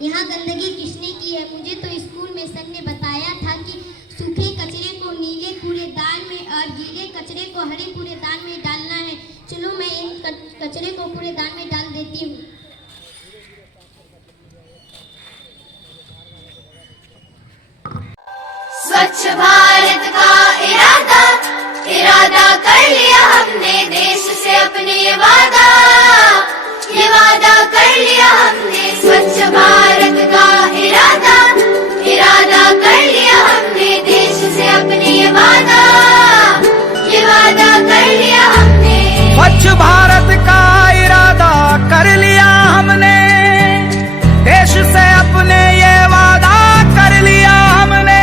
यहाँ गंदगी किसने की है? मुझे तो स्कूल में सर ने बताया था कि सूखे कचरे को नीले कूड़ेदान में और गीले कचरे को हरे कूड़ेदान में डालना है। चलो मैं इन कचरे को कूड़ेदान में डाल देती हूँ। स्वच्छ भारत का इरादा कर लिया हमने, देश से अपने ये वादा कर लिया हमने। स्वच्छ भारत का इरादा कर लिया हमने, देश से अपने ये वादा कर लिया हमने। स्वच्छ भारत का इरादा कर लिया हमने, देश से अपने ये वादा कर लिया हमने।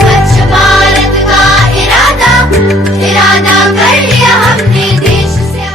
स्वच्छ भारत का इरादा कर लिया हमने, देश से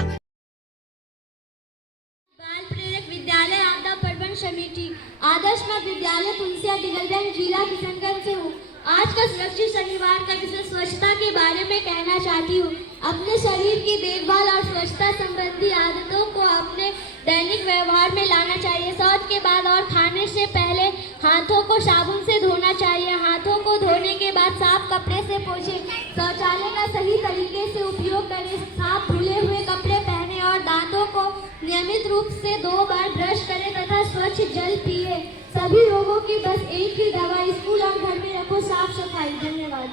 बाल प्रेरक विद्यालय आपदा प्रबंधन समिति आदर्श मध्य विद्यालय तुलसिया दिगलगंज जिला किशनगंज से हूँ। आज का सुरक्षित शनिवार का विषय स्वच्छता के बारे में कहना चाहती हूँ। अपने शरीर की देखभाल और स्वच्छता संबंधी आदतों को अपने दैनिक व्यवहार में लाना चाहिए। शौच के बाद और खाने से पहले हाथों को साबुन से धोना चाहिए। हाथों को धोने के बाद साफ कपड़े से पोंछें। शौचालय का सही तरीके से उपयोग करें। साफ धुले हुए कपड़े पहने और दांतों को नियमित रूप से 2 बार ब्रश करें तथा स्वच्छ जल पिए। सभी रोगों की बस एक ही दवा, स्कूल और घर में रखो साफ सफाई। धन्यवाद।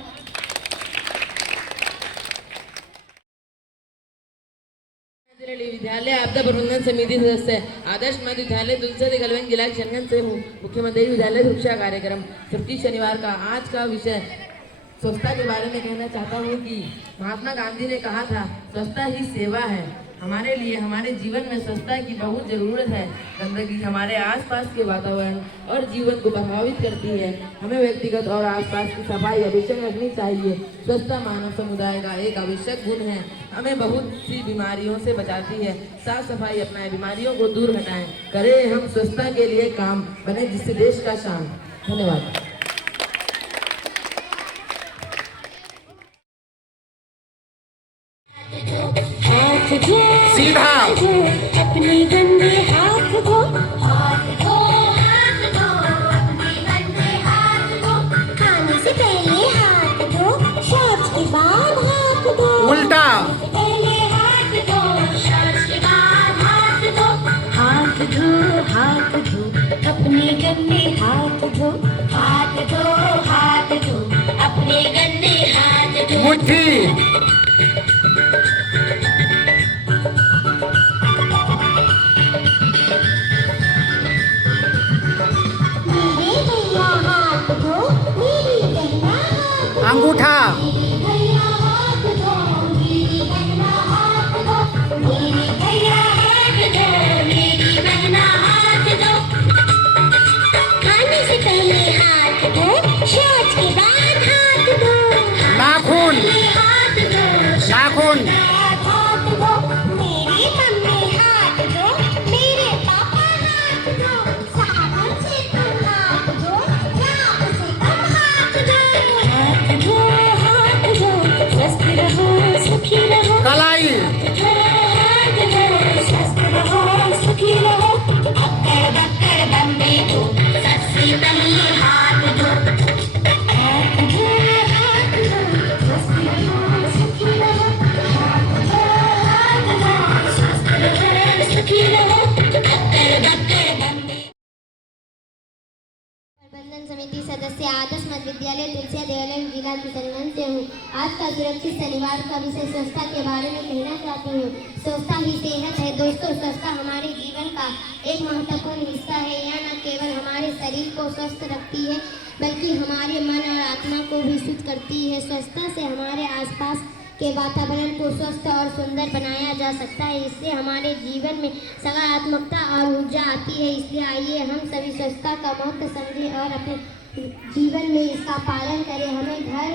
विद्यालय आपदा प्रबंधन समिति सदस्य आदर्श मध्य विद्यालय तुलसिया दिगलगंज जिला किशनगंज से हूँ। मुख्यमंत्री विद्यालय सुरक्षा कार्यक्रम सुरक्षित शनिवार का आज का विषय स्वच्छता के बारे में कहना चाहता हूँ कि महात्मा गांधी ने कहा था, स्वच्छता ही सेवा है। हमारे लिए हमारे जीवन में स्वच्छता की बहुत ज़रूरत है। गंदगी हमारे आसपास के वातावरण और जीवन को प्रभावित करती है। हमें व्यक्तिगत और आसपास की सफाई आवश्यक रखनी चाहिए। स्वच्छता मानव समुदाय का एक आवश्यक गुण है। हमें बहुत सी बीमारियों से बचाती है। साफ सफाई अपनाएं, बीमारियों को दूर हटाएं। करें हम स्वच्छता के लिए काम, बने जिससे देश का शान। धन्यवाद। सीधा अपने गंदे हाथ धो, अपने गंदे हाथ धो। खाने से पहले हाथ धो, शौच के बाद हाथ धो। उल्टा पहले हाथ धो, शौच के बाद हाथ धो। हाथ धो अपने गंदे हाथ धो। हाथ धो अपने गंदे हाथ धो। मुट्ठी मेरे भैया हाथ धो, मेरी बहना हाथ धो। अंगूठा भैया हाथ धो, मेरी बहना हाथ धो। मेरे भैया हाथ धो, मेरी बहना हाथ धो। खाने से पहले हाथ धो, शौच के बाद हाथ धो। नाखून हाथ धो, नाखून हाथ धो, मेरी मम्मी हाथ धो, मेरे पापा हाथ धो। साबुन से तुम हाथ धो, राख से तुम हाथ धो। हाथ धो स्वस्थ रहो सुखी रहो। कलाई हाथ धो स्वस्थ रहो सुखी रहो। अक्कड़ बक्कड़ बम्बे को सबसे पहले हाथ धो। हाथ धो स्वस्थ रहो सुखी रहो। स्वस्थ रहो सुखी रहो। अक्कड़ बक्कड़ बम्बे। प्रबंधन समिति सदस्य आदर्श मध्य विद्यालय तुलसिया दिगलगंज जिला किशनगंज से हूँ। आज का सुरक्षित शनिवार का विषय स्वच्छता के बारे में कहना चाहती हूँ। स्वच्छता ही सेहत है। दोस्तों, स्वच्छता हमारे जीवन का एक महत्वपूर्ण हिस्सा है। यह न केवल हमारे शरीर को स्वस्थ रखती है बल्कि हमारे मन और आत्मा को भी शुद्ध करती है। स्वच्छता से हमारे आसपास के वातावरण को स्वस्थ और सुंदर बनाया जा सकता है। इससे हमारे जीवन में सकारात्मकता और ऊर्जा आती है। इसलिए आइए हम सभी स्वच्छता का महत्व समझें और अपने जीवन में इसका पालन करें। हमें घर,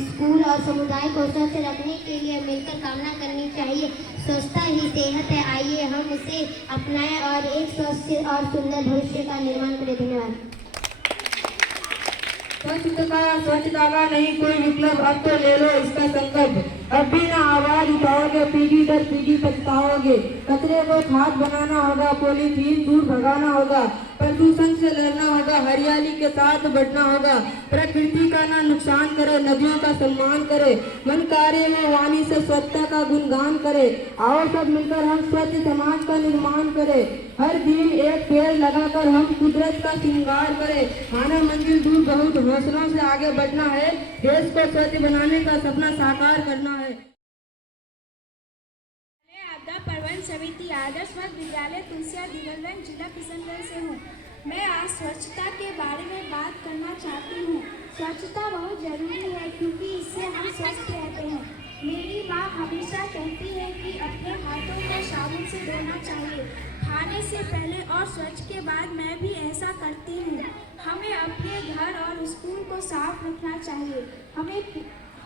स्कूल और समुदाय को स्वच्छ रखने के लिए मिलकर कामना करनी चाहिए। स्वच्छता ही सेहत है। आइए हम इसे अपनाएं और एक स्वस्थ और सुंदर भविष्य का निर्माण करें। धन्यवाद। स्वच्छता का नहीं कोई विकल्प, अब तो ले लो इसका संकल्प। अब भी ना आवाज उठाओगे, पीढ़ी दर पीढ़ी पछताओगे। कचरे को खाद बनाना होगा, पॉलीथीन दूर भगाना होगा, प्रदूषण से लड़ना होगा, हरियाली के साथ बढ़ना होगा। प्रकृति का ना नुकसान करे, नदियों का सम्मान करे, मन कार्य में वाणी से स्वच्छता का गुणगान करे। आओ सब मिलकर हम स्वच्छ समाज का निर्माण करें। हर दिन एक पेड़ लगाकर हम कुदरत का श्रृंगार करें। खाना मंजिल दूर बहुत हौसलों से आगे बढ़ना है, देश को स्वच्छ बनाने का सपना साकार करना है। आपदा प्रबंधन समिति आदर्श मध्य विद्यालय तुलसिया दिगलगंज जिला किशनगंज से हूँ। मैं आज स्वच्छता के बारे में बात करना चाहती हूँ। स्वच्छता बहुत जरूरी है क्योंकि इससे हम स्वस्थ रहते हैं। मेरी माँ हमेशा कहती है कि अपने हाथों को साबुन से धोना चाहिए खाने से पहले और स्वच्छ के बाद मैं भी ऐसा करती हूँ। हमें अपने घर और स्कूल को साफ रखना चाहिए।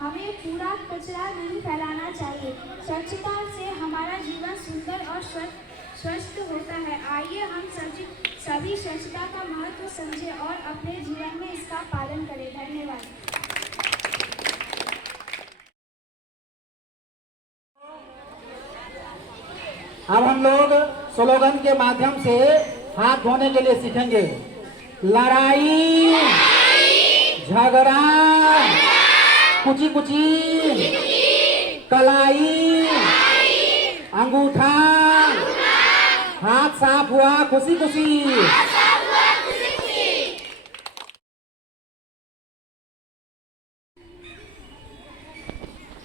हमें पूरा कचरा नहीं फैलाना चाहिए। स्वच्छता से हमारा जीवन सुंदर और स्वस्थ होता है। आइए हम सभी स्वच्छता का महत्व समझें और अपने जीवन में इसका पालन करें। धन्यवाद। अब हम लोग स्लोगन के माध्यम से हाथ धोने के लिए सीखेंगे। लड़ाई झगड़ा कुची कुची कलाई अंगूठा हाथ साफ हुआ खुशी खुशी।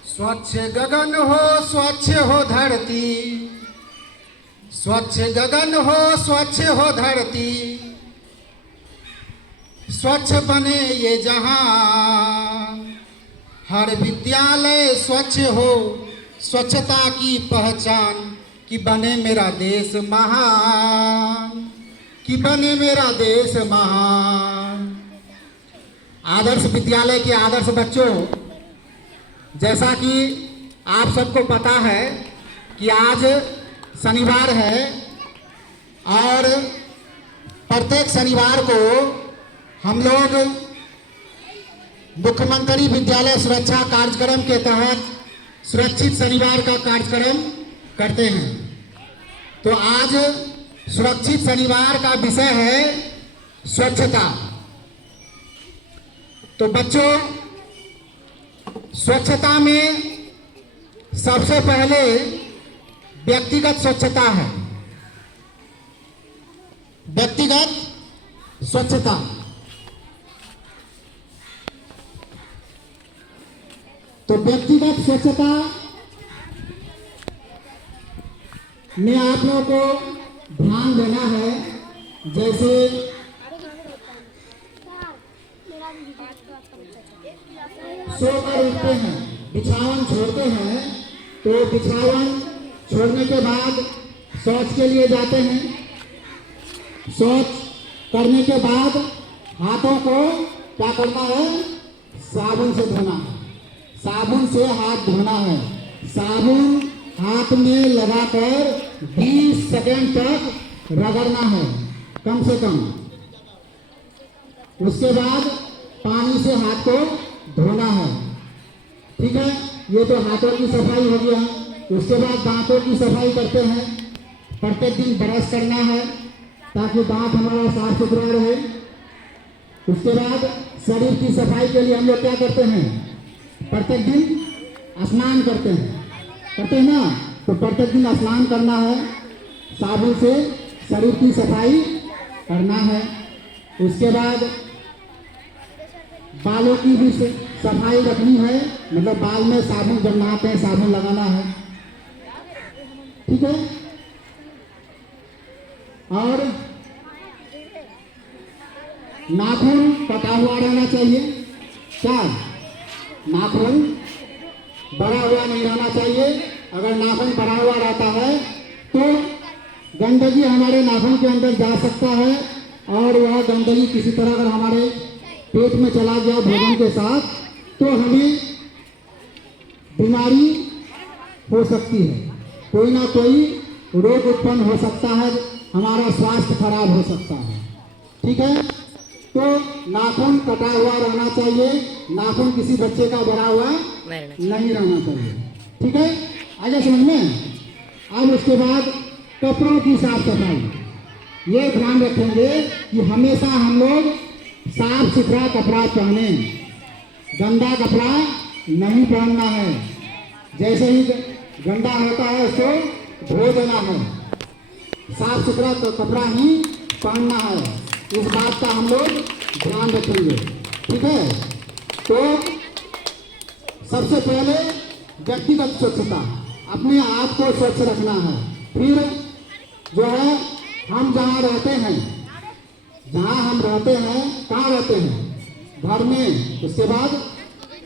स्वच्छ गगन हो स्वच्छ हो धरती, स्वच्छ गगन हो स्वच्छ हो धरती, स्वच्छ बने ये जहां। हर विद्यालय स्वच्छ हो, स्वच्छता की पहचान, कि बने मेरा देश महान, कि बने मेरा देश महान। आदर्श विद्यालय के आदर्श बच्चों, जैसा कि आप सबको पता है कि आज शनिवार है और प्रत्येक शनिवार को हम लोग मुख्यमंत्री विद्यालय सुरक्षा कार्यक्रम के तहत सुरक्षित शनिवार का कार्यक्रम करते हैं। तो आज सुरक्षित शनिवार का विषय है स्वच्छता। तो बच्चों, स्वच्छता में सबसे पहले व्यक्तिगत स्वच्छता है। व्यक्तिगत स्वच्छता तो व्यक्तिगत स्वच्छता में आप लोगों को ध्यान देना है। जैसे सोकर उठते हैं, बिछावन छोड़ते हैं, तो बिछावन छोड़ने के बाद शौच के लिए जाते हैं। शौच करने के बाद हाथों को क्या करना है? साबुन से धोना है। साबुन से हाथ धोना है। साबुन हाथ में लगाकर 20 सेकंड तक रगड़ना है कम से कम। उसके बाद पानी से हाथ को धोना है। ठीक है, ये तो हाथों की सफाई हो गया। उसके बाद दांतों की सफाई करते हैं। प्रत्येक दिन ब्रश करना है ताकि दांत हमारा साफ सुथरा रहे। उसके बाद शरीर की सफाई के लिए हम लोग क्या करते हैं? प्रत्येक दिन स्नान करते हैं ना। तो प्रत्येक दिन स्नान करना है, साबुन से शरीर की सफाई करना है। उसके बाद बालों की भी सफाई रखनी है, मतलब बाल में साबुन जब नहाते हैं साबुन लगाना है। ठीक है, और नाखून कटा हुआ रहना चाहिए। क्या? नाखून बड़ा हुआ नहीं रहना चाहिए। अगर नाखून बड़ा हुआ रहता है तो गंदगी हमारे नाखून के अंदर जा सकता है और वह गंदगी किसी तरह अगर हमारे पेट में चला गया भोजन के साथ तो हमें बीमारी हो सकती है। कोई ना कोई रोग उत्पन्न हो सकता है, हमारा स्वास्थ्य खराब हो सकता है। ठीक है, तो नाखून कटा हुआ रहना चाहिए। नाखून किसी बच्चे का बड़ा हुआ नहीं रहना चाहिए। ठीक है, आगे समझ में। अब उसके बाद कपड़ों की साफ सफाई, ये ध्यान रखेंगे कि हमेशा हम लोग साफ सुथरा कपड़ा पहने, गंदा कपड़ा नहीं पहनना है। जैसे ही गंदा होता है उसको धो देना है, साफ सुथरा कपड़ा ही पहनना है। इस बात का हम लोग ध्यान रखेंगे, ठीक है। तो सबसे पहले व्यक्तिगत स्वच्छता, अपने आप को स्वच्छ रखना है। फिर जो है हम जहाँ रहते हैं, जहाँ हम रहते हैं, कहाँ रहते हैं, घर में, उसके बाद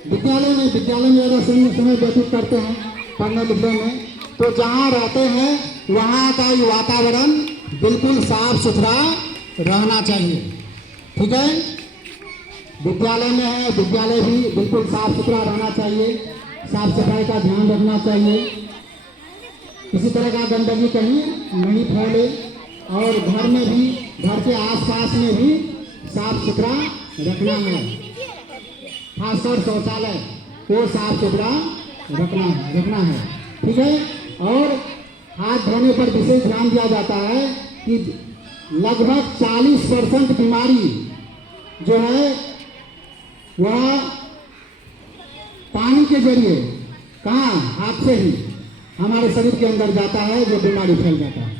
विद्यालय में ज़्यादा समय व्यतीत करते हैं पढ़ने लिखने में। तो जहाँ रहते हैं वहाँ का ये वातावरण बिल्कुल साफ सुथरा रहना चाहिए, ठीक है। विद्यालय में है, विद्यालय भी बिल्कुल साफ सुथरा रहना चाहिए, साफ सफाई का ध्यान रखना चाहिए, किसी तरह का गंदगी कहीं नहीं फैले। और घर में भी, घर के आसपास में भी साफ सुथरा रखना है, खासकर शौचालय को साफ सुथरा रखना है, ठीक है। और हाथ धोने पर विशेष ध्यान दिया जाता है कि लगभग 40% बीमारी जो है वह पानी के जरिए, कहाँ, हाथ से ही हमारे शरीर के अंदर जाता है, जो बीमारी फैल जाता है।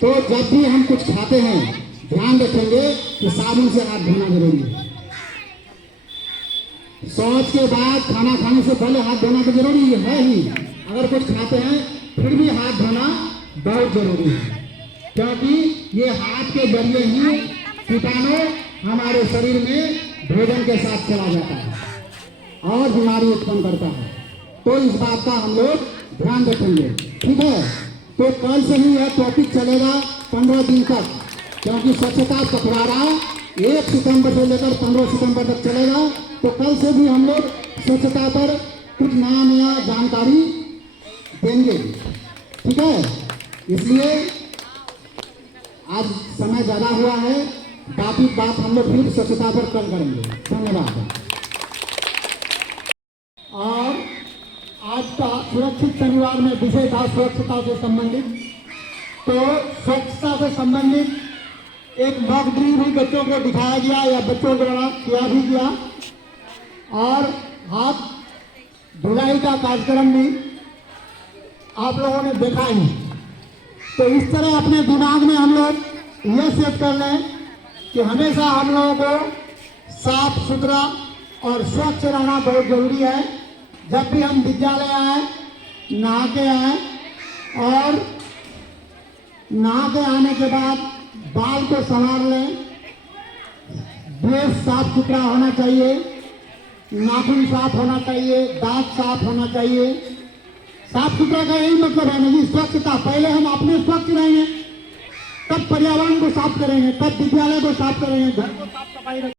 तो जब भी हम कुछ खाते हैं ध्यान रखेंगे कि साबुन से हाथ धोना जरूरी है। शौच के बाद, खाना खाने से पहले हाथ धोना तो जरूरी है ही। अगर कुछ खाते हैं फिर भी हाथ धोना बहुत जरूरी है, क्योंकि ये हाथ के जरिए ही कीटाणु हमारे शरीर में भोजन के साथ चला जाता है और बीमारी उत्पन्न करता है। तो इस बात का हम लोग ध्यान रखेंगे, ठीक है। तो कल से ही यह टॉपिक चलेगा 15 दिन तक, क्योंकि स्वच्छता पखवाड़ा 1 सितंबर से लेकर 15 सितंबर तक चलेगा। तो कल से भी हम लोग स्वच्छता पर कुछ नया जानकारी देंगे, ठीक है। इसलिए आज समय ज़्यादा हुआ है, बाकी बात हम लोग फिर स्वच्छता पर कल करेंगे। धन्यवाद। और आज का सुरक्षित शनिवार में विषय था स्वच्छता से संबंधित। तो स्वच्छता से संबंधित एक मॉक ड्रिल भी बच्चों को दिखाया गया या बच्चों द्वारा किया भी गया, और हाथ धुलाई का कार्यक्रम भी आप लोगों ने देखा ही। तो इस तरह अपने दिमाग में हम लोग यह सेट कर लें कि हमेशा हम लोगों को साफ सुथरा और स्वच्छ रहना बहुत जरूरी है। जब भी हम विद्यालय आए, नहा के आए, और नहा के आने के बाद बाल को संवार लें, ड्रेस साफ सुथरा होना चाहिए, नाखून साफ होना चाहिए, दांत साफ होना चाहिए। साफ सुथरा का यही मतलब है ना जी, स्वच्छता। पहले हम अपने स्वच्छ रहेंगे, तब पर्यावरण को साफ करेंगे, तब विद्यालय को साफ करेंगे, घर को साफ सफाई